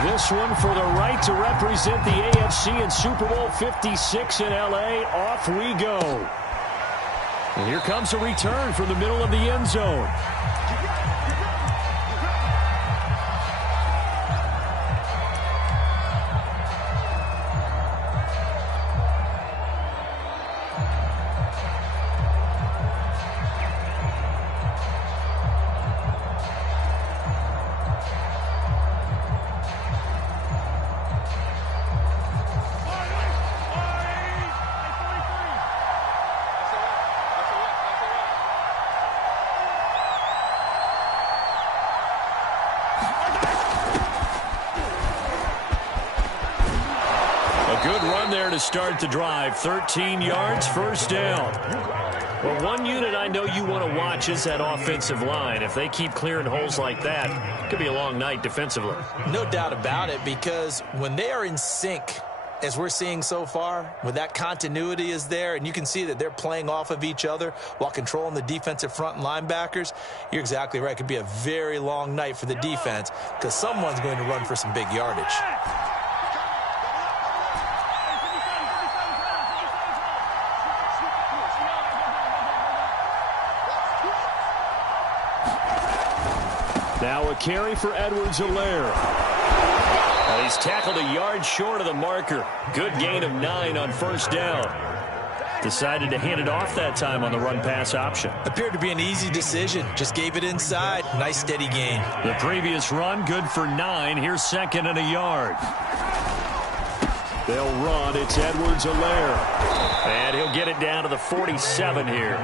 This one for the right to represent the AFC in Super Bowl 56 in L.A. Off we go. And here comes a return from the middle of the end zone. To start the drive, 13 yards, first down. Well, one unit I know you want to watch is that offensive line. If they keep clearing holes like that, it could be a long night defensively. No doubt about it, because when they are in sync, as we're seeing so far, when that continuity is there, and you can see that they're playing off of each other while controlling the defensive front and linebackers, you're exactly right. It could be a very long night for the defense because someone's going to run for some big yardage. Now a carry for Edwards-Helaire. He's tackled a yard short of the marker. Good gain of 9 on first down. Decided to hand it off that time on the run-pass option. Appeared to be an easy decision. Just gave it inside. Nice steady gain. The previous run, good for 9. Here's second and a yard. They'll run. It's Edwards-Helaire. And he'll get it down to the 47 here.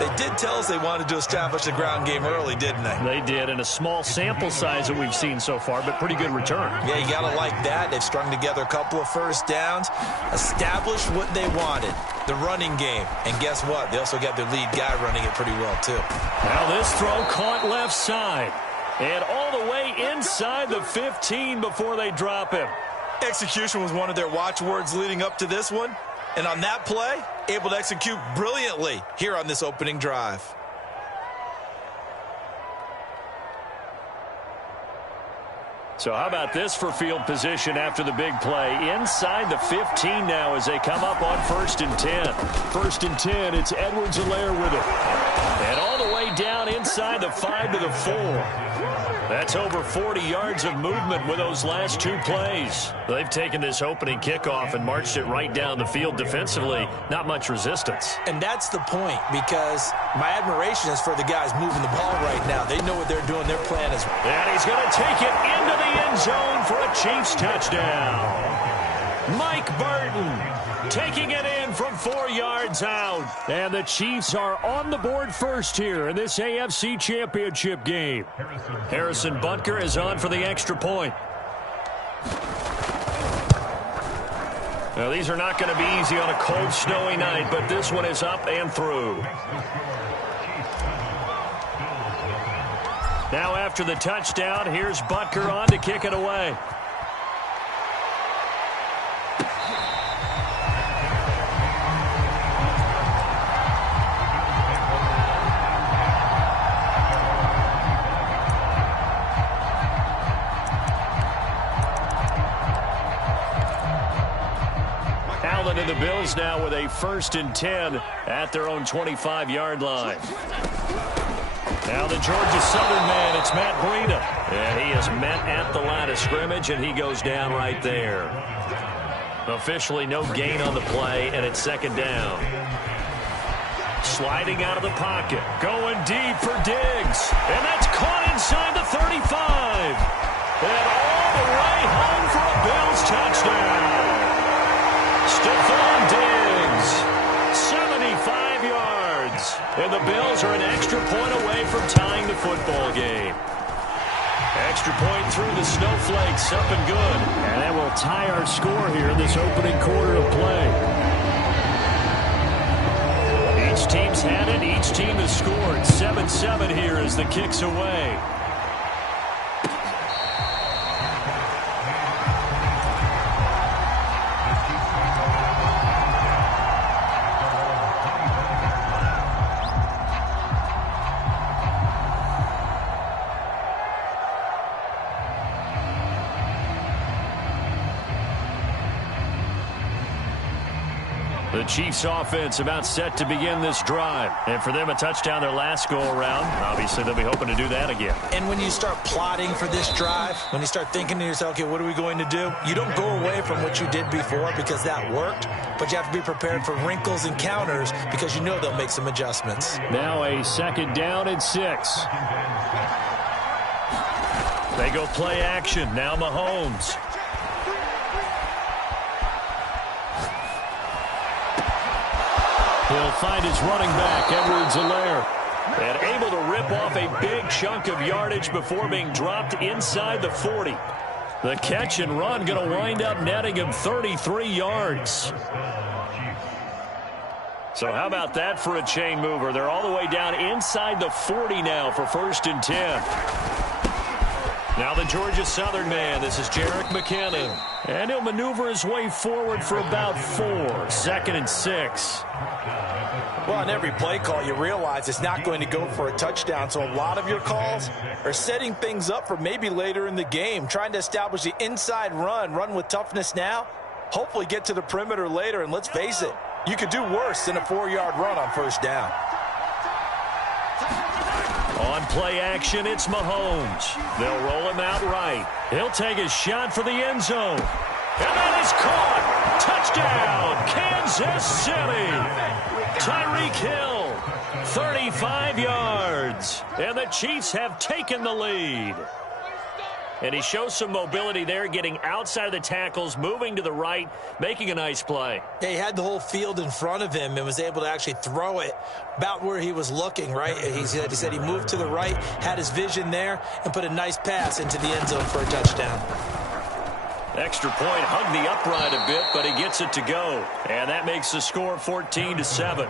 They did tell us they wanted to establish the ground game early, didn't they? They did, and a small sample size that we've seen so far, but pretty good return. Yeah, you got to like that. They've strung together a couple of first downs, established what they wanted, the running game. And guess what? They also got their lead guy running it pretty well, too. Now this throw caught left side, and all the way inside the 15 before they drop him. Execution was one of their watchwords leading up to this one. And on that play, able to execute brilliantly here on this opening drive. So how about this for field position after the big play? Inside the 15 now as they come up on 1st and 10. 1st and 10, it's Edwards-Helaire with it. And all the way down inside the 5 to the 4. That's over 40 yards of movement with those last 2 plays. They've taken this opening kickoff and marched it right down the field defensively. Not much resistance. And that's the point, because my admiration is for the guys moving the ball right now. They know what they're doing. Their plan is... And he's going to take it into the end zone for a Chiefs touchdown. Mike Burton taking it in from 4 yards out. And the Chiefs are on the board first here in this AFC Championship game. Harrison Butker is on for the extra point. Now, these are not going to be easy on a cold, snowy night, but this one is up and through. Now, after the touchdown, here's Butker on to kick it away. To the Bills now with a 1st and 10 at their own 25-yard line. Now the Georgia Southern man, it's Matt Breida. And he is met at the line of scrimmage, and he goes down right there. Officially no gain on the play, and it's 2nd down. Sliding out of the pocket, going deep for Diggs. And that's caught inside the 35. And all the way home for a Bills touchdown. Stephon Diggs, 75 yards. And the Bills are an extra point away from tying the football game. Extra point through the snowflakes, up and good. And that will tie our score here in this opening quarter of play. Each team's had it. Each team has scored. 7-7 here as the kick's away. The Chiefs offense about set to begin this drive. And for them, a touchdown their last go-around. Obviously, they'll be hoping to do that again. And when you start plotting for this drive, when you start thinking to yourself, okay, what are we going to do? You don't go away from what you did before because that worked, but you have to be prepared for wrinkles and counters because you know they'll make some adjustments. Now a 2nd down and 6. They go play action. Now Mahomes. He'll find his running back, Edwards-Helaire. And able to rip off a big chunk of yardage before being dropped inside the 40. The catch and run going to wind up netting him 33 yards. So how about that for a chain mover? They're all the way down inside the 40 now for 1st and 10. Now the Georgia Southern man. This is Jerick McKinnon. And he'll maneuver his way forward for about 4. 2nd and 6. Well, on every play call, you realize it's not going to go for a touchdown. So a lot of your calls are setting things up for maybe later in the game, trying to establish the inside run with toughness now, hopefully get to the perimeter later. And let's face it, you could do worse than a 4-yard run on 1st down. On play action, it's Mahomes. They'll roll him out right. He'll take a shot for the end zone. And that is caught. Touchdown, Kansas City. Tyreek Hill, 35 yards. And the Chiefs have taken the lead. And he shows some mobility there, getting outside of the tackles, moving to the right, making a nice play. Yeah, he had the whole field in front of him and was able to actually throw it about where he was looking, right? He said he moved to the right, had his vision there, and put a nice pass into the end zone for a touchdown. Extra point, hugged the upright a bit, but he gets it to go. And that makes the score 14-7.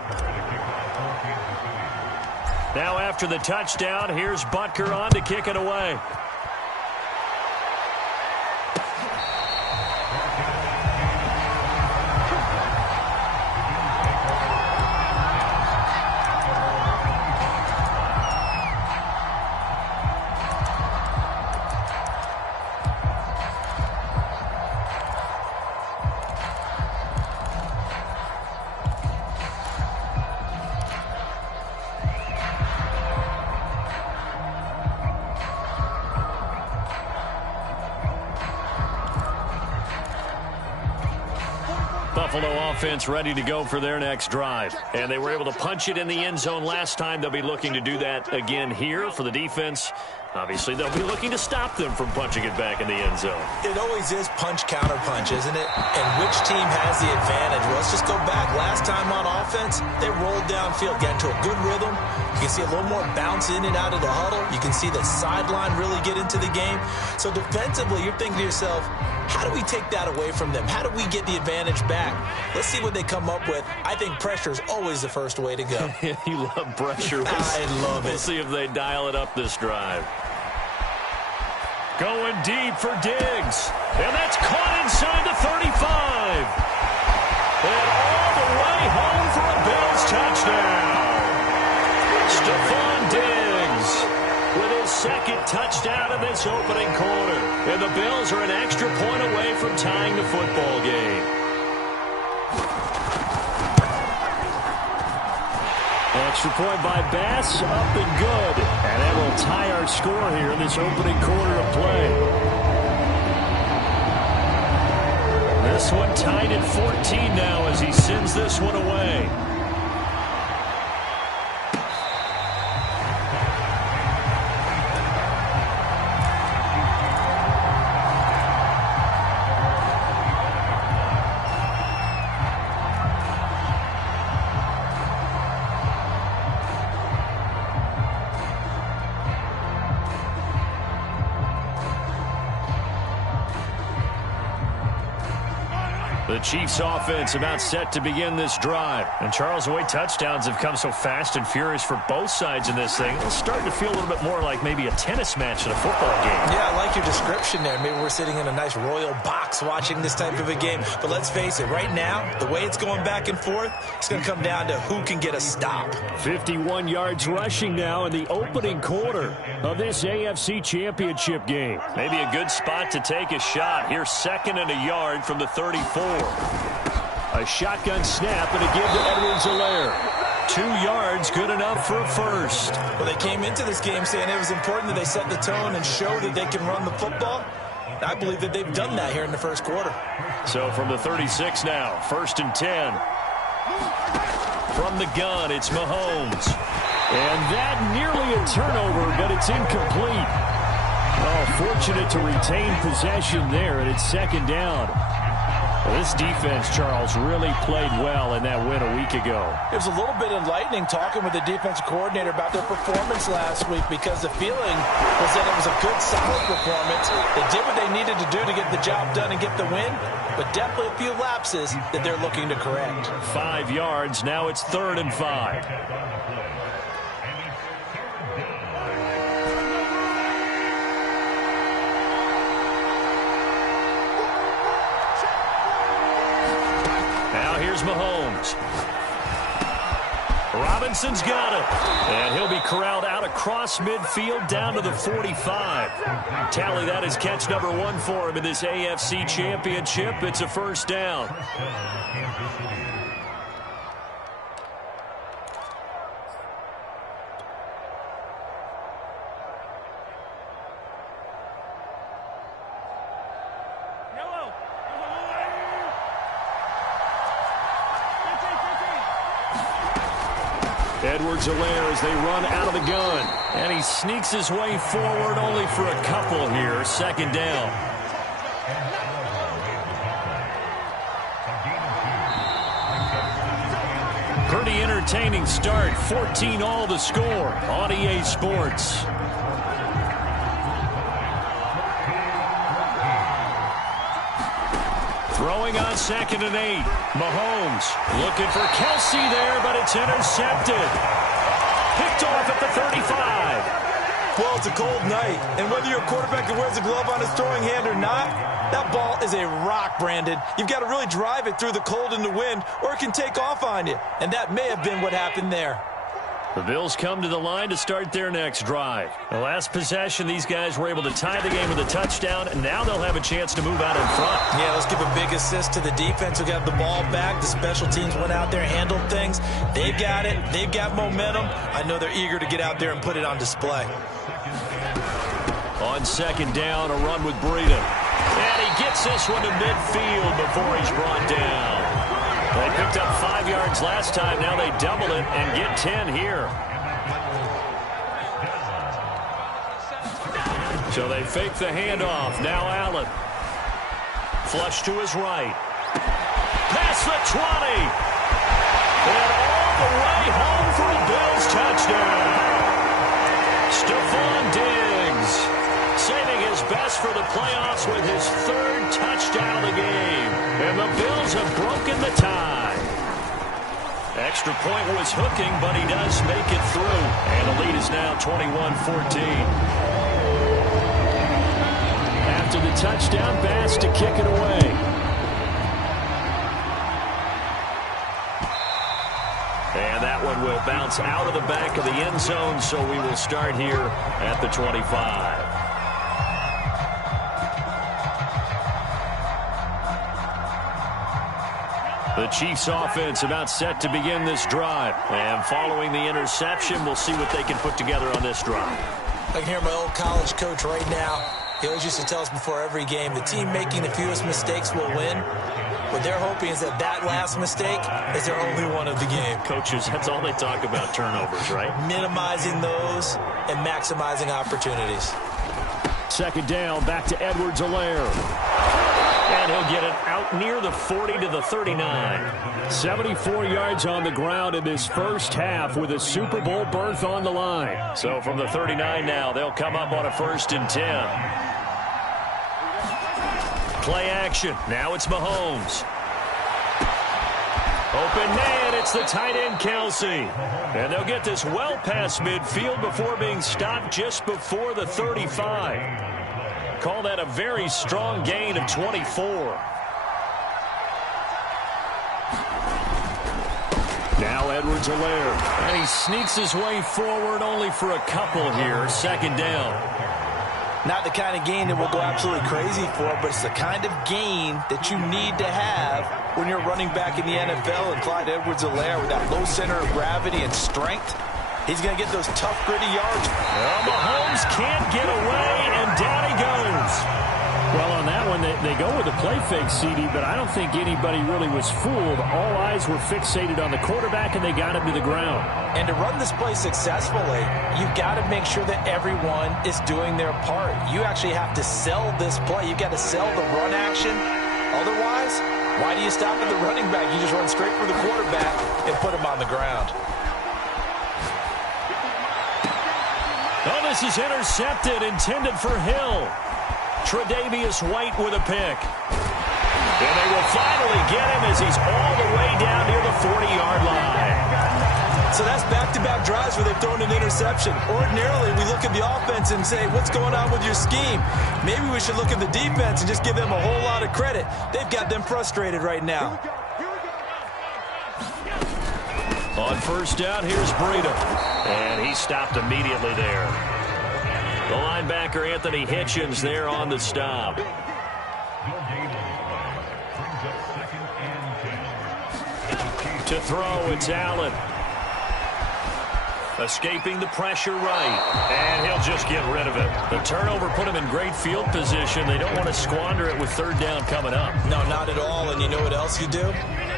Now after the touchdown, here's Butker on to kick it away. Buffalo offense ready to go for their next drive. And they were able to punch it in the end zone last time. They'll be looking to do that again here for the defense. Obviously, they'll be looking to stop them from punching it back in the end zone. It always is punch, counter punch, isn't it? And which team has the advantage? Well, let's just go back. Last time on offense, they rolled downfield, got into a good rhythm. You can see a little more bounce in and out of the huddle. You can see the sideline really get into the game. So defensively, you're thinking to yourself, how do we take that away from them? How do we get the advantage back? Let's see what they come up with. I think pressure is always the first way to go. You love pressure. I love it. We'll see if they dial it up this drive. Going deep for Diggs. And that's caught inside the 35. And all the way home for a Bills touchdown. Stephon Diggs with his 2nd touchdown in this opening quarter. And the Bills are an extra point away from tying the football game. Extra point by Bass, up and good. And that will tie our score here in this opening quarter of play. This one tied at 14 now as he sends this one away. The Chiefs offense about set to begin this drive. And Charles, the way touchdowns have come so fast and furious for both sides in this thing, it's starting to feel a little bit more like maybe a tennis match in a football game. Yeah, I like your description there. Maybe we're sitting in a nice royal box watching this type of a game. But let's face it, right now, the way it's going back and forth, it's going to come down to who can get a stop. 51 yards rushing now in the opening quarter of this AFC Championship game. Maybe a good spot to take a shot. Here's 2nd and a yard from the 34. A shotgun snap and a give to Edwards-Helaire. 2 yards, good enough for a first. Well, they came into this game saying it was important that they set the tone and show that they can run the football. I believe that they've done that here in the first quarter. So from the 36 now, 1st and 10. From the gun, it's Mahomes. And that nearly a turnover, but it's incomplete. Oh, fortunate to retain possession there, and it's 2nd down. Well, this defense, Charles, really played well in that win a week ago. It was a little bit enlightening talking with the defensive coordinator about their performance last week because the feeling was that it was a good, solid performance. They did what they needed to do to get the job done and get the win, but definitely a few lapses that they're looking to correct. 5 yards. Now it's 3rd and 5. Here's Mahomes. Robinson's got it. And he'll be corralled out across midfield down to the 45. Tally, that is catch number 1 for him in this AFC Championship. It's a first down. Edwards-Helaire as they run out of the gun. And he sneaks his way forward only for a couple here. 2nd down. Pretty entertaining start. 14-all the score on EA Sports. Throwing on 2nd and 8. Mahomes looking for Kelsey there, but it's intercepted. Picked off at the 35. Well, it's a cold night, and whether you're a quarterback that wears a glove on his throwing hand or not, that ball is a rock, Brandon. You've got to really drive it through the cold and the wind, or it can take off on you, and that may have been what happened there. The Bills come to the line to start their next drive. The last possession, these guys were able to tie the game with a touchdown, and now they'll have a chance to move out in front. Yeah, let's give a big assist to the defense who got the ball back. The special teams went out there and handled things. They've got it. They've got momentum. I know they're eager to get out there and put it on display. On 2nd down, a run with Breida. And he gets this one to midfield before he's brought down. They picked up 5 yards last time. Now they double it and get 10 here. So they fake the handoff. Now Allen. Flush to his right. Past the 20. And all the way home for a Bills touchdown. Stephon Diggs saving his best for the playoffs with his 3rd touchdown of the game. And the Bills have broken the tie. Extra point was hooking, but he does make it through. And the lead is now 21-14. After the touchdown, Bass to kick it away. And that one will bounce out of the back of the end zone, so we will start here at the 25. The Chiefs offense about set to begin this drive. And following the interception, we'll see what they can put together on this drive. I can hear my old college coach right now. He always used to tell us before every game, the team making the fewest mistakes will win. What they're hoping is that that last mistake is their only one of the game. Coaches, that's all they talk about, turnovers, right? Minimizing those and maximizing opportunities. 2nd down, back to Edwards-Helaire. And he'll get it out near the 40 to the 39. 74 yards on the ground in this first half with a Super Bowl berth on the line. So from the 39 now, they'll come up on a 1st and 10. Play action. Now it's Mahomes. Open man, it's the tight end Kelsey. And they'll get this well past midfield before being stopped just before the 35. Call that a very strong gain of 24. Now Edwards-Helaire. And he sneaks his way forward only for a couple here. 2nd down. Not the kind of gain that we'll go absolutely crazy for, but it's the kind of gain that you need to have when you're running back in the NFL, and Clyde Edwards-Helaire with that low center of gravity and strength, he's going to get those tough, gritty yards. Well, Mahomes can't get away, and down he goes. Well, on that one, they go with the play fake, CD, but I don't think anybody really was fooled. All eyes were fixated on the quarterback, and they got him to the ground. And to run this play successfully, you've got to make sure that everyone is doing their part. You actually have to sell this play. You've got to sell the run action. Otherwise, why do you stop at the running back? You just run straight for the quarterback and put him on the ground. Oh, this is intercepted, intended for Hill. Tre'Davious White with a pick. And they will finally get him as he's all the way down near the 40-yard line. So that's back-to-back drives where they've thrown an interception. Ordinarily, we look at the offense and say, what's going on with your scheme? Maybe we should look at the defense and just give them a whole lot of credit. They've got them frustrated right now. On first down, here's Breida. And he stopped immediately there. The linebacker, Anthony Hitchens, there on the stop. To throw, it's Allen. Escaping the pressure right. And he'll just get rid of it. The turnover put him in great field position. They don't want to squander it with third down coming up. No, not at all. And you know what else you do?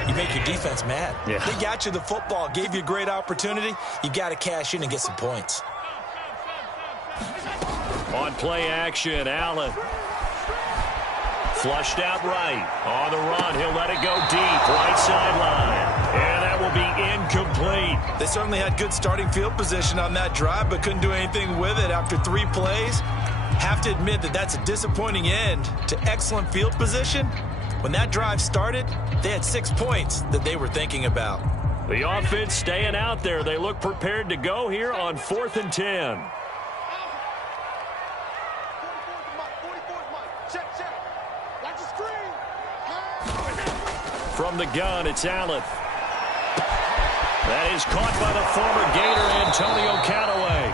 You make your defense mad. Yeah. They got you the football, gave you a great opportunity. You got to cash in and get some points. On play action, Allen. Flushed out right. On the run, he'll let it go deep. Right sideline. And that will be incomplete. They certainly had good starting field position on that drive, but couldn't do anything with it after 3 plays. Have to admit that that's a disappointing end to excellent field position. When that drive started, they had 6 points that they were thinking about. The offense staying out there. They look prepared to go here on 4th and 10. From the gun, it's Allen. That is caught by the former Gator, Antonio Callaway.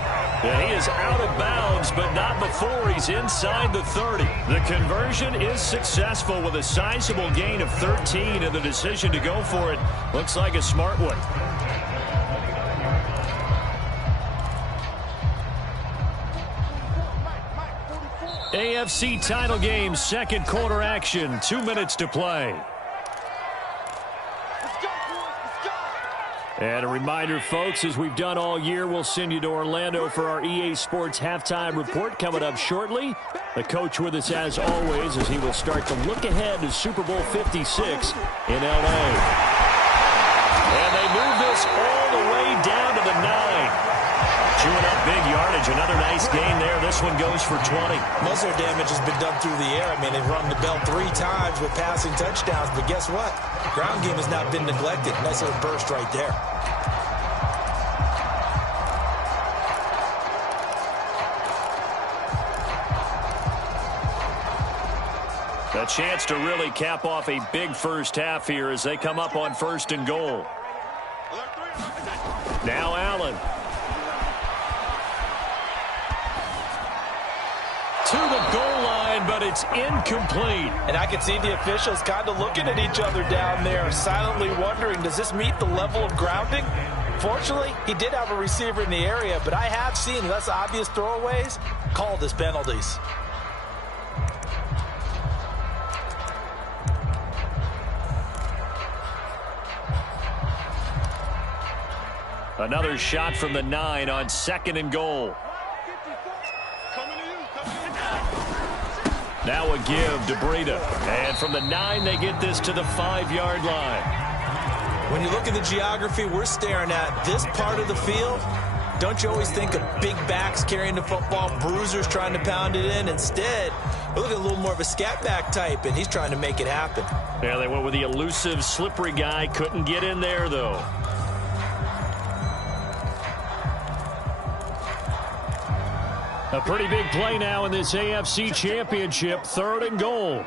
And he is out of bounds, but not before he's inside the 30. The conversion is successful with a sizable gain of 13, and the decision to go for it looks like a smart one. AFC title game, second quarter action, 2 minutes to play. And a reminder, folks, as we've done all year, we'll send you to Orlando for our EA Sports halftime report coming up shortly. The coach with us as always as he will start to look ahead to Super Bowl 56 in L.A. And they move this all the way down to the 9. Chewing up big yardage. Another nice gain there. This one goes for 20. Most of their damage has been done through the air. I mean, they've rung the bell 3 times with passing touchdowns. But guess what? Ground game has not been neglected. Nice little burst right there. A chance to really cap off a big first half here as they come up on 1st and goal. Now Allen. To the goal line, but it's incomplete. And I can see the officials kind of looking at each other down there, silently wondering, does this meet the level of grounding? Fortunately, he did have a receiver in the area, but I have seen less obvious throwaways called as penalties. Another shot from the 9 on 2nd and goal. Now a give to Breida. And from the 9, they get this to the 5-yard line. When you look at the geography we're staring at, this part of the field, don't you always think of big backs carrying the football, bruisers trying to pound it in? Instead, we're looking at a little more of a scat back type, and he's trying to make it happen. Yeah, they went with the elusive, slippery guy. Couldn't get in there, though. A pretty big play now in this AFC Championship. 3rd and goal.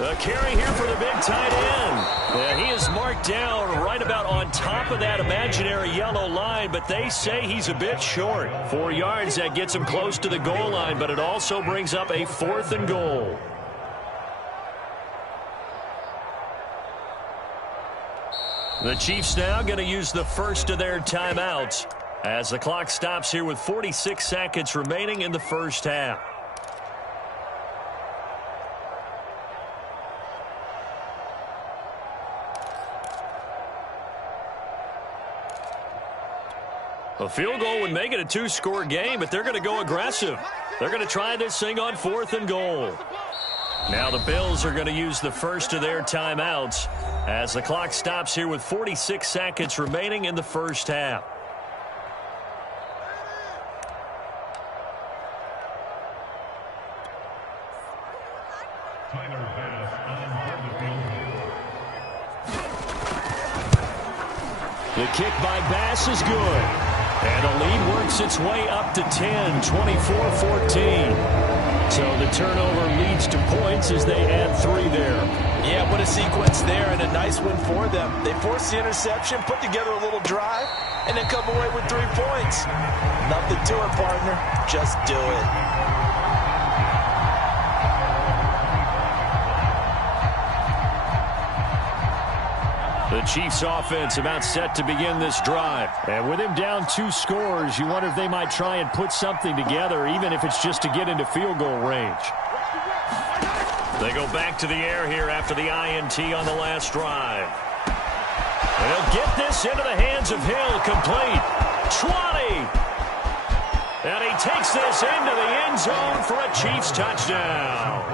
A carry here for the big tight end. And he is marked down right about on top of that imaginary yellow line, but they say he's a bit short. 4 yards, that gets him close to the goal line, but it also brings up a 4th and goal. The Chiefs now going to use the first of their timeouts as the clock stops here with 46 seconds remaining in the first half. A field goal would make it a two-score game, but they're going to go aggressive. They're going to try this thing on 4th and goal. Now the Bills are going to use the first of their timeouts as the clock stops here with 46 seconds remaining in the first half. The kick by Bass is good. And the lead works its way up to 10, 24-14. So the turnover leads to points as they add 3 there. Yeah, what a sequence there, and a nice win for them. They forced the interception, put together a little drive, and then come away with 3 points. Nothing to it, partner. Just do it. The Chiefs offense about set to begin this drive. And with him down 2 scores, you wonder if they might try and put something together, even if it's just to get into field goal range. They go back to the air here after the INT on the last drive. They'll get this into the hands of Hill, complete. 20. And he takes this into the end zone for a Chiefs touchdown.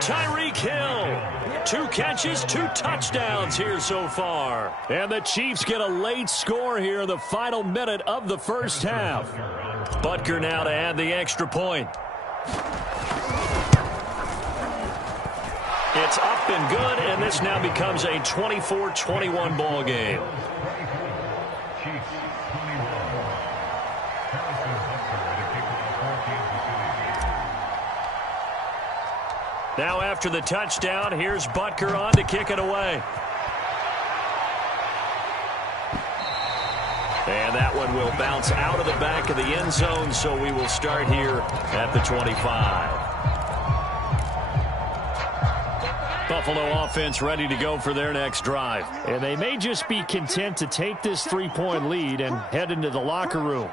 Tyreek Hill. 2 catches, 2 touchdowns here so far. And the Chiefs get a late score here in the final minute of the first half. Butker now to add the extra point. It's up and good, and this now becomes a 24-21 ball game. Now after the touchdown, here's Butker on to kick it away. And that one will bounce out of the back of the end zone, so we will start here at the 25. Buffalo offense ready to go for their next drive. And they may just be content to take this 3-point lead and head into the locker room.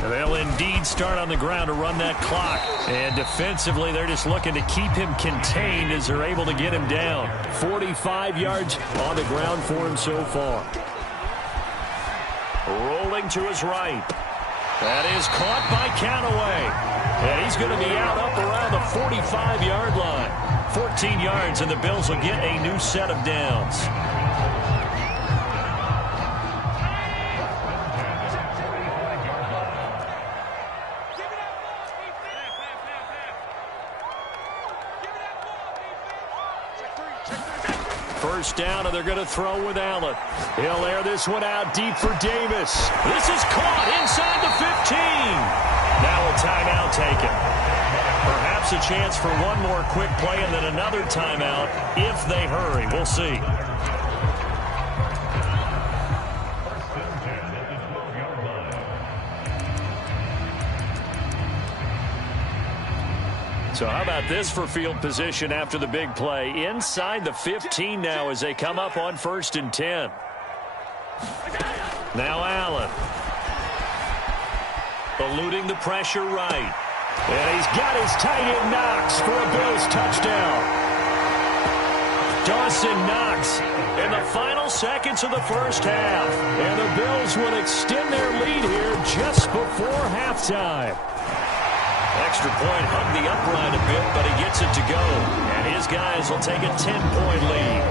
They'll indeed start on the ground to run that clock. And defensively, they're just looking to keep him contained as they're able to get him down. 45 yards on the ground for him so far. Rolling to his right. That is caught by Callaway. And he's going to be out up around the 45-yard line. 14 yards, and the Bills will get a new set of downs. First down, and they're going to throw with Allen. He'll air this one out deep for Davis. This is caught inside the 15. Now a timeout taken. Perhaps a chance for one more quick play and then another timeout if they hurry. We'll see. So how about this for field position after the big play? Inside the 15 now as they come up on 1st and 10. Now Allen. Eluding the pressure right. And he's got his tight end Knox for a Bills touchdown. Dawson Knox in the final seconds of the first half. And the Bills will extend their lead here just before halftime. Extra point hugged the upright a bit, but he gets it to go. And his guys will take a 10-point lead.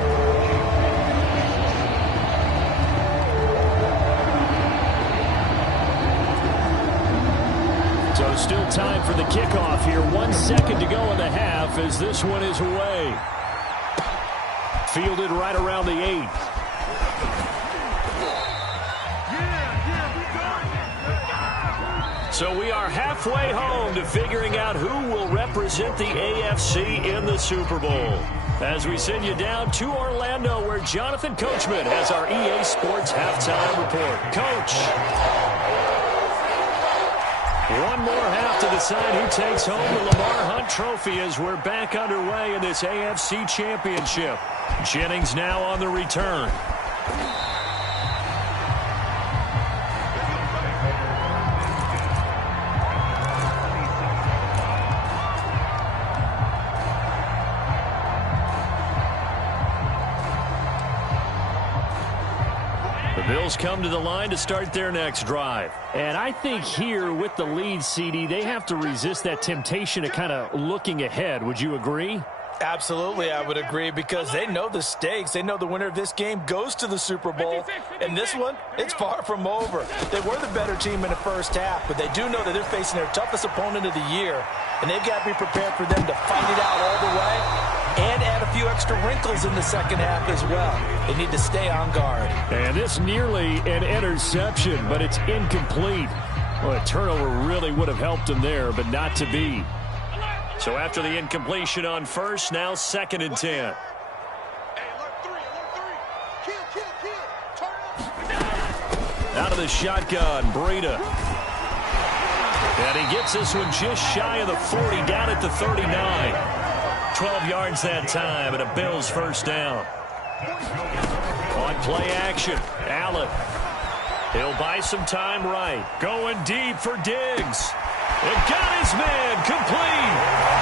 So still time for the kickoff here. 1 second to go in the half as this one is away. Fielded right around the 8. So we are halfway home to figuring out who will represent the AFC in the Super Bowl. As we send you down to Orlando, where Jonathan Coachman has our EA Sports halftime report. Coach. one more half to decide who takes home the Lamar Hunt Trophy as we're back underway in this AFC Championship. Jennings now on the return. Bills come to the line to start their next drive. And I think here with the lead, CD, they have to resist that temptation of kind of looking ahead. Would you agree? Absolutely, I would agree, because they know the stakes. They know the winner of this game goes to the Super Bowl. And this one, it's far from over. They were the better team in the first half, but they do know that they're facing their toughest opponent of the year. And they've got to be prepared for them to fight it out all the way and add a few extra wrinkles in the second half as well. They need to stay on guard. And this nearly an interception, but it's incomplete. Well, a turnover really would have helped them there, but not to be. So after the incompletion on first, now 2nd and 10. Out of the shotgun, Breida. And he gets this one just shy of the 40, down at the 39. 12 yards that time, and a Bills first down. On play action, Allen. He'll buy some time right. Going deep for Diggs. It got his man complete.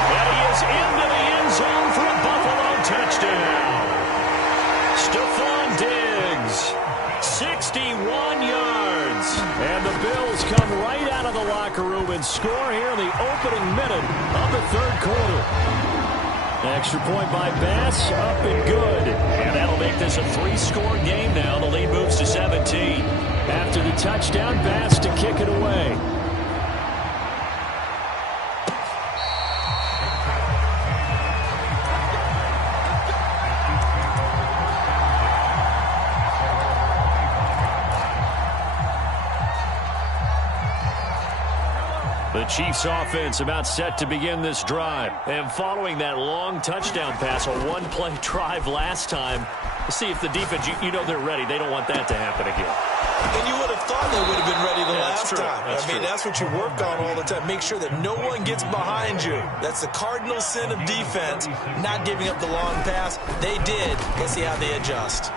And he is into the end zone for a Buffalo touchdown. Stephon Diggs, 61 yards. And the Bills come right out of the locker room and score here in the opening minute of the third quarter. Extra point by Bass, up and good. And that'll make this a 3-score game now. The lead moves to 17. After the touchdown, Bass to kick it away. The Chiefs offense about set to begin this drive. And following that long touchdown pass, a one-play drive last time, see if the defense, you know they're ready. They don't want that to happen again. And you would have thought they would have been ready the last time. That's what you work on all the time. Make sure that no one gets behind you. That's the cardinal sin of defense, not giving up the long pass. They did. Let's see how they adjust.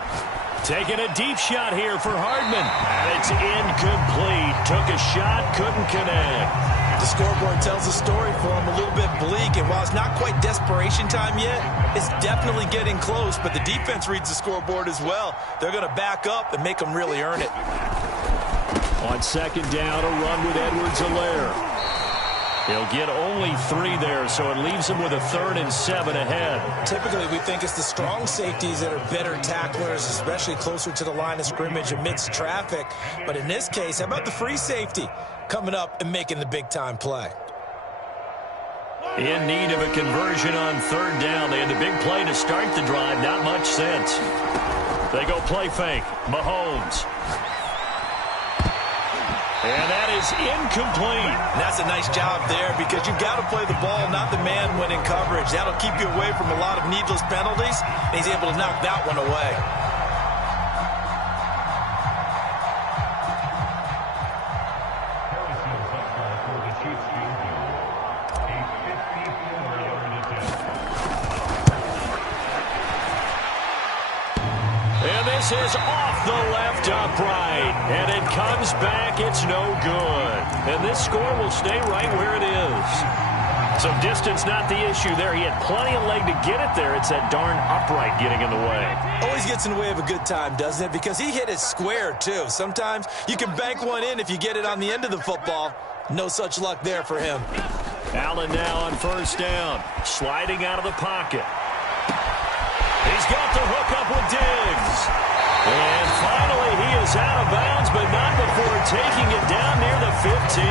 Taking a deep shot here for Hardman. And it's incomplete. Took a shot, couldn't connect. The scoreboard tells the story for him, a little bit bleak, and while it's not quite desperation time yet, it's definitely getting close, but the defense reads the scoreboard as well. They're going to back up and make them really earn it. On 2nd down, a run with Edwards-Helaire. He'll get only 3 there, so it leaves him with a 3rd and 7 ahead. Typically, we think it's the strong safeties that are better tacklers, especially closer to the line of scrimmage amidst traffic. But in this case, how about the free safety coming up and making the big-time play? In need of a conversion on 3rd down. They had the big play to start the drive. Not much sense. They go play fake. Mahomes. And that is incomplete. And that's a nice job there, because you've got to play the ball, not the man when in coverage. That'll keep you away from a lot of needless penalties. And he's able to knock that one away. And this is off the left upright. And it comes back. It's no good. And this score will stay right where it is. So distance not the issue there. He had plenty of leg to get it there. It's that darn upright getting in the way. Always gets in the way of a good time, doesn't it? Because he hit it square, too. Sometimes you can bank one in if you get it on the end of the football. No such luck there for him. Allen now on 1st down. Sliding out of the pocket. He's got the hook up with Diggs. And finally he is out of bounds, but not before taking it down near the 15.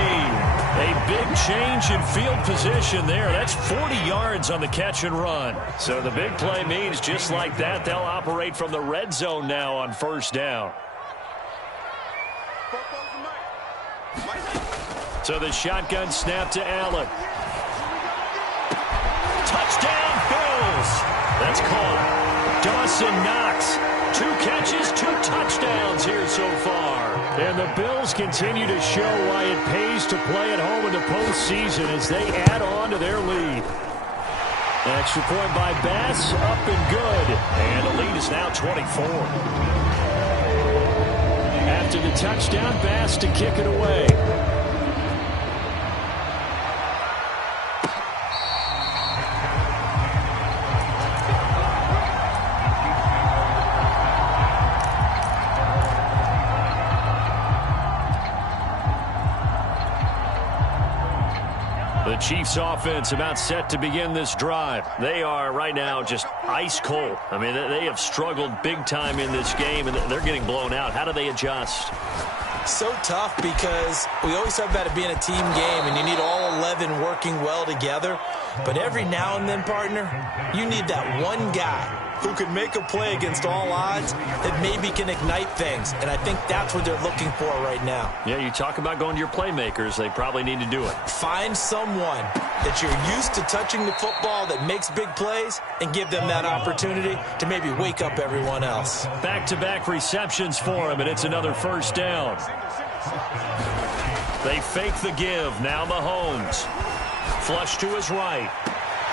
A big change in field position there. That's 40 yards on the catch and run. So the big play means just like that, they'll operate from the red zone now on 1st down. So the shotgun snap to Allen. Touchdown Bills. That's called. Dawson Knox 2 catches, 2 touchdowns here so far. And the Bills continue to show why it pays to play at home in the postseason as they add on to their lead. An extra point by Bass, up and good. And the lead is now 24. After the touchdown, Bass to kick it away. The Chiefs offense about set to begin this drive. They are right now just ice cold. I mean, they have struggled big time in this game, and they're getting blown out. How do they adjust? So tough because we always talk about it being a team game, and you need all 11 working well together. But every now and then, partner, you need that one guy who can make a play against all odds that maybe can ignite things. And I think that's what they're looking for right now. Yeah, you talk about going to your playmakers. They probably need to do it. Find someone that you're used to touching the football that makes big plays and give them that opportunity to maybe wake up everyone else. Back-to-back receptions for him, and it's another first down. They fake the give. Now Mahomes. Flush to his right.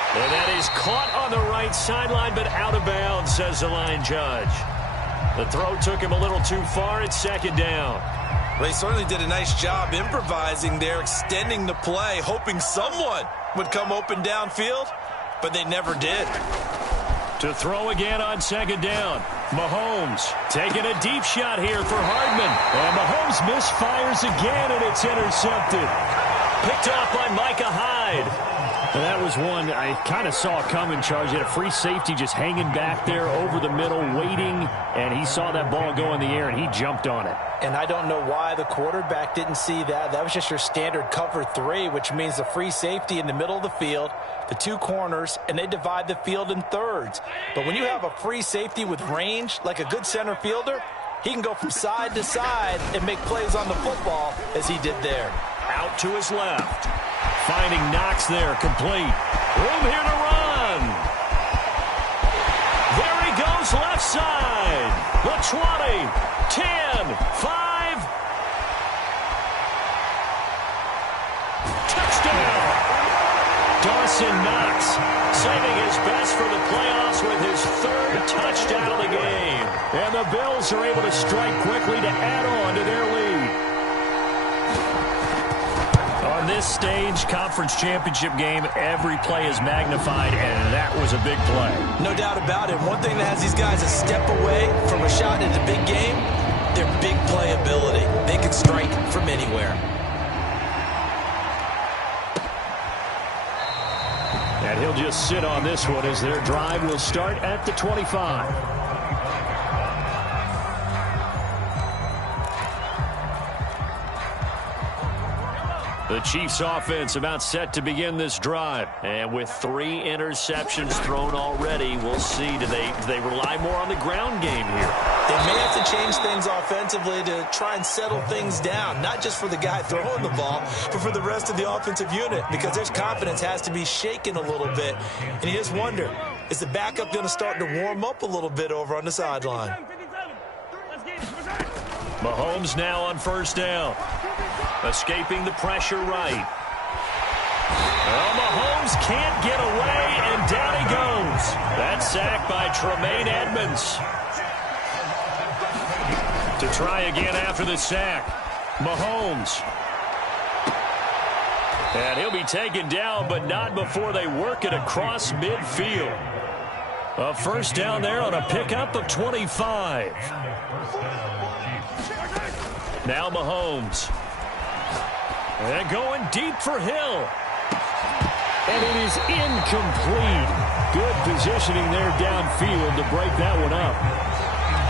And that is caught on the right sideline, but out of bounds, says the line judge. The throw took him a little too far. It's second down. They certainly did a nice job improvising there, extending the play, hoping someone would come open downfield, but they never did. To throw again on second down. Mahomes taking a deep shot here for Hardman. And Mahomes misfires again, and it's intercepted. Picked off by Micah Hyde. And that was one I kind of saw coming, Charles. You had a free safety just hanging back there over the middle, waiting, and he saw that ball go in the air, and he jumped on it. And I don't know why the quarterback didn't see that. That was just your standard cover 3, which means the free safety in the middle of the field, the 2 corners, and they divide the field in thirds. But when you have a free safety with range, like a good center fielder, he can go from side to side and make plays on the football as he did there. Out to his left. Finding Knox there, complete. Room here to run. There he goes, left side. The 20, 10, 5. Touchdown. Dawson Knox saving his best for the playoffs with his 3rd touchdown of the game. And the Bills are able to strike quickly to add on to their lead. On this stage, conference championship game, every play is magnified, and that was a big play. No doubt about it. One thing that has these guys a step away from a shot at a big game, their big play ability. They can strike from anywhere. And he'll just sit on this one as their drive will start at the 25. The Chiefs offense about set to begin this drive. And with 3 interceptions thrown already, we'll see. Do they rely more on the ground game here? They may have to change things offensively to try and settle things down, not just for the guy throwing the ball, but for the rest of the offensive unit, because their confidence has to be shaken a little bit. And you just wonder, is the backup going to start to warm up a little bit over on the sideline? Mahomes now on first down. Escaping the pressure right. Well, Mahomes can't get away, and down he goes. That sack by Tremaine Edmonds. To try again after the sack. Mahomes. And he'll be taken down, but not before they work it across midfield. A first down there on a pickup of 25. Now Mahomes. And going deep for Hill. And it is incomplete. Good positioning there downfield to break that one up.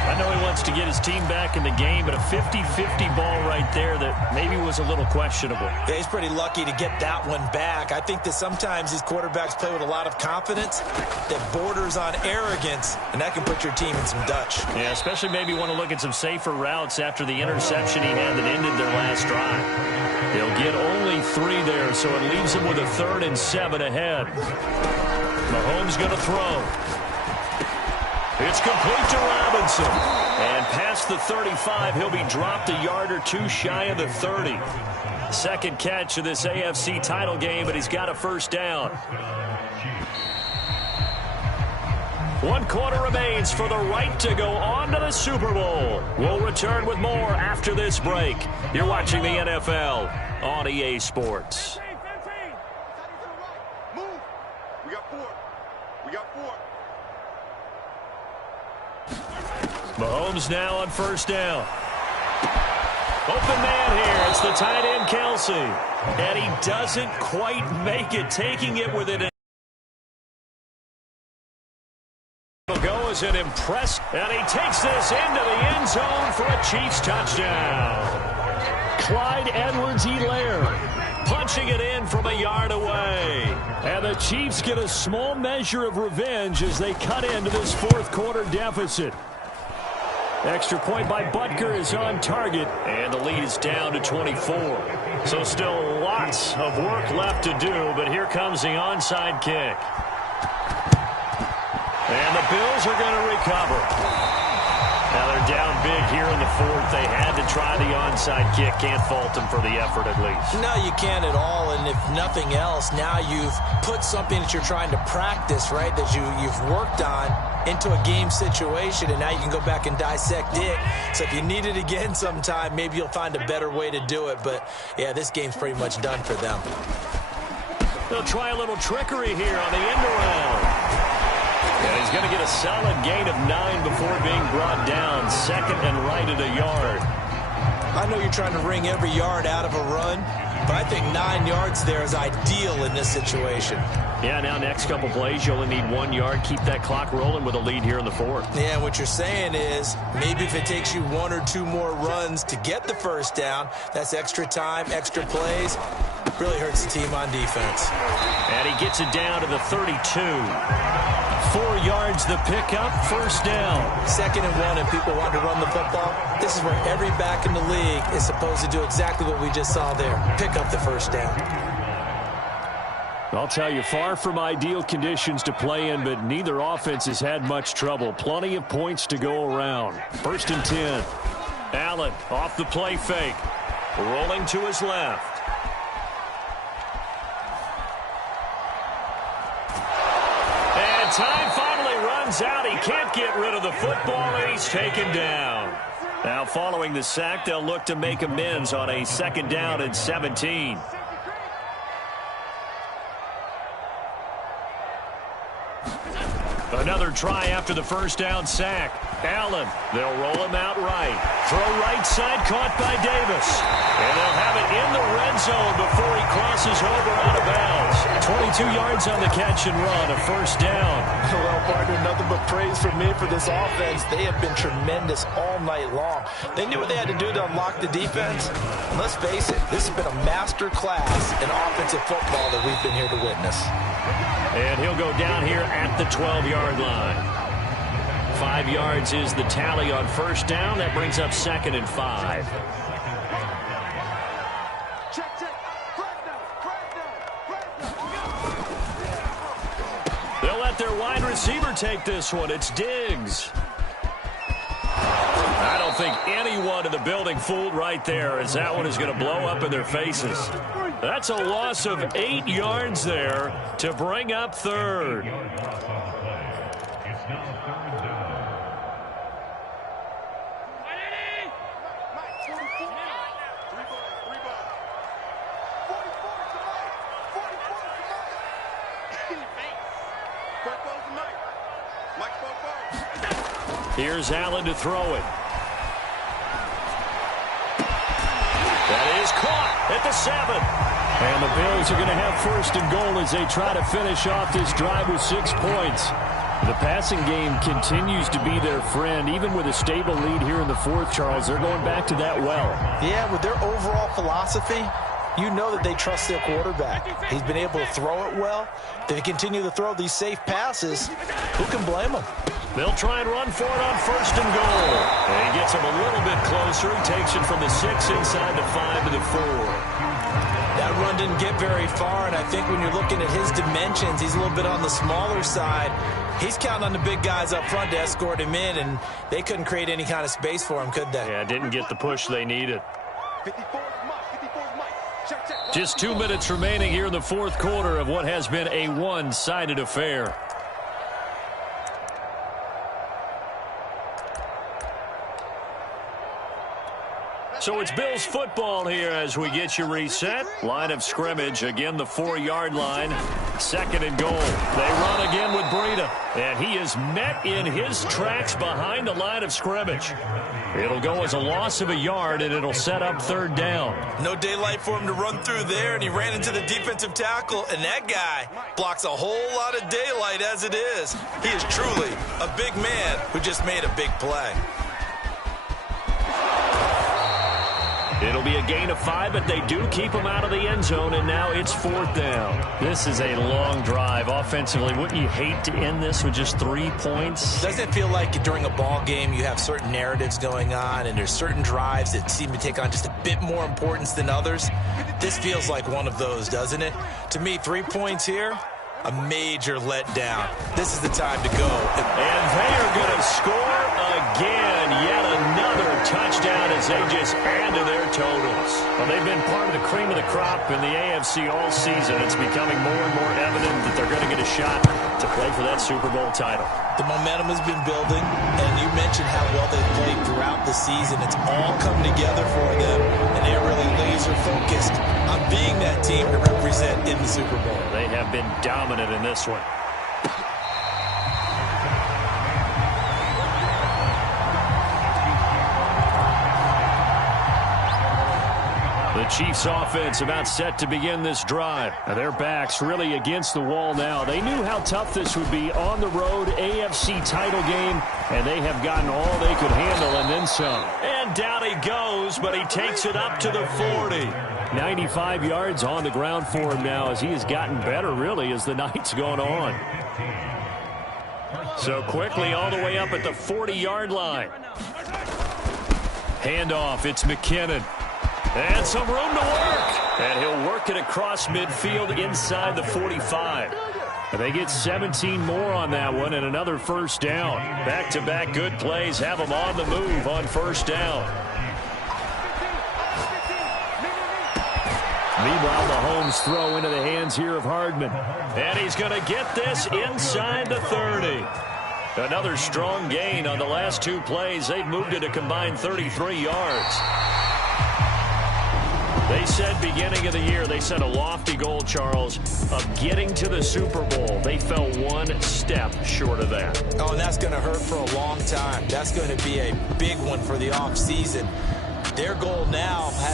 I know he wants to get his team back in the game, but a 50-50 ball right there that maybe was a little questionable. Yeah, he's pretty lucky to get that one back. I think that sometimes these quarterbacks play with a lot of confidence that borders on arrogance, and that can put your team in some Dutch. Yeah, especially maybe want to look at some safer routes after the interception he had that ended their last drive. They'll get only 3 there, so it leaves them with a 3rd and 7 ahead. Mahomes going to throw. It's complete to Robinson. And past the 35, he'll be dropped a yard or two shy of the 30. Second catch of this AFC title game, but he's got a first down. 1 quarter remains for the right to go on to the Super Bowl. We'll return with more after this break. You're watching the NFL on EA Sports. Mahomes now on first down. Open man here. It's the tight end, Kelsey. And he doesn't quite make it, taking it with it. He'll go as an impress. And he takes this into the end zone for a Chiefs touchdown. Clyde Edwards-Helaire punching it in from a yard away. And the Chiefs get a small measure of revenge as they cut into this fourth quarter deficit. Extra point by Butker is on target, and the lead is down to 24. So still lots of work left to do, but here comes the onside kick. And the Bills are going to recover. Now they're down big here in the fourth. They had to try the onside kick. Can't fault them for the effort at least. No, you can't at all. And if nothing else, now you've put something that you're trying to practice, right, that you've worked on into a game situation, and now you can go back and dissect it. So if you need it again sometime, maybe you'll find a better way to do it. But, yeah, this game's pretty much done for them. They'll try a little trickery here on the end around. And he's going to get a solid gain of 9 before being brought down. Second and right at a yard. I know you're trying to wring every yard out of a run, but I think 9 yards there is ideal in this situation. Yeah, now next couple plays, you only need 1 yard. Keep that clock rolling with a lead here in the fourth. Yeah, what you're saying is maybe if it takes you 1 or 2 more runs to get the first down, that's extra time, extra plays. Really hurts the team on defense. And he gets it down to the 32. 4 yards the pickup, first down. 2nd and 1, and people want to run the football. This is where every back in the league is supposed to do exactly what we just saw there. Pick up the first down. I'll tell you, far from ideal conditions to play in, but neither offense has had much trouble. Plenty of points to go around. 1st and 10. Allen off the play fake. Rolling to his left. And time finally runs out. He can't get rid of the football, and he's taken down. Now following the sack, they'll look to make amends on a 2nd down and 17. Another try after the first down sack. Allen, they'll roll him out right. Throw right side, caught by Davis. And they'll have it in the red zone before he crosses over out of bounds. 22 yards on the catch and run, a first down. Well, partner, nothing but praise from me for this offense. They have been tremendous all night long. They knew what they had to do to unlock the defense. And let's face it, this has been a master class in offensive football that we've been here to witness. And he'll go down here at the 12-yard line. 5 yards is the tally on first down. That brings up 2nd and 5. They'll let their wide receiver take this one. It's Diggs. I don't think anyone in the building fooled right there, as that one is going to blow up in their faces. That's a loss of 8 yards there to bring up 3rd. Here's Allen to throw it. That is caught at the 7. And the Bills are going to have 1st and goal as they try to finish off this drive with 6 points. The passing game continues to be their friend. Even with a stable lead here in the fourth, Charles, they're going back to that well. Yeah, with their overall philosophy, you know that they trust their quarterback. He's been able to throw it well. They continue to throw these safe passes. Who can blame them? They'll try and run for it on 1st and goal. And he gets him a little bit closer. He takes it from the 6 inside the 5 to the 4. That run didn't didn't get very far, and I think when you're looking at his dimensions, he's a little bit on the smaller side. He's counting on the big guys up front to escort him in, and they couldn't create any kind of space for him, could they? Yeah, didn't get the push they needed. Just 2 minutes remaining here in the fourth quarter of what has been a one-sided affair. So it's Bills football here as we get you reset. Line of scrimmage, again the 4-yard line. 2nd and goal. They run again with Breida. And he is met in his tracks behind the line of scrimmage. It'll go as a loss of a yard, and it'll set up 3rd down. No daylight for him to run through there, and he ran into the defensive tackle, and that guy blocks a whole lot of daylight as it is. He is truly a big man who just made a big play. It'll be a gain of 5, but they do keep him out of the end zone, and now it's 4th down. This is a long drive offensively. Wouldn't you hate to end this with just 3 points? Doesn't it feel like during a ball game you have certain narratives going on, and there's certain drives that seem to take on just a bit more importance than others? This feels like one of those, doesn't it? To me, 3 points here, a major letdown. This is the time to go. And they are going to score again. Yet another touchdown as they just add to their totals. Well, they've been part of the cream of the crop in the AFC all season. It's becoming more and more evident that they're going to get a shot to play for that Super Bowl title. The momentum has been building, and you mentioned how well they've played throughout the season. It's all come together for them, and they're really laser-focused on being that team to represent in the Super Bowl. They have been dominant in this one. The Chiefs offense about set to begin this drive. Now their backs really against the wall now. They knew how tough this would be on the road, AFC title game, and they have gotten all they could handle and then some. And down he goes, but he takes it up to the 40. 95 yards on the ground for him now as he has gotten better really as the night's gone on. So quickly all the way up at the 40-yard line. Handoff, it's McKinnon. And some room to work. And he'll work it across midfield inside the 45. And they get 17 more on that one and another 1st down. Back-to-back good plays have them on the move on 1st down. Meanwhile, Mahomes throw into the hands here of Hardman. And he's going to get this inside the 30. Another strong gain on the last 2 plays. They've moved it a combined 33 yards. They said beginning of the year, they set a lofty goal, Charles, of getting to the Super Bowl. They fell 1 step short of that. Oh, and that's going to hurt for a long time. That's going to be a big one for the offseason. Their goal now has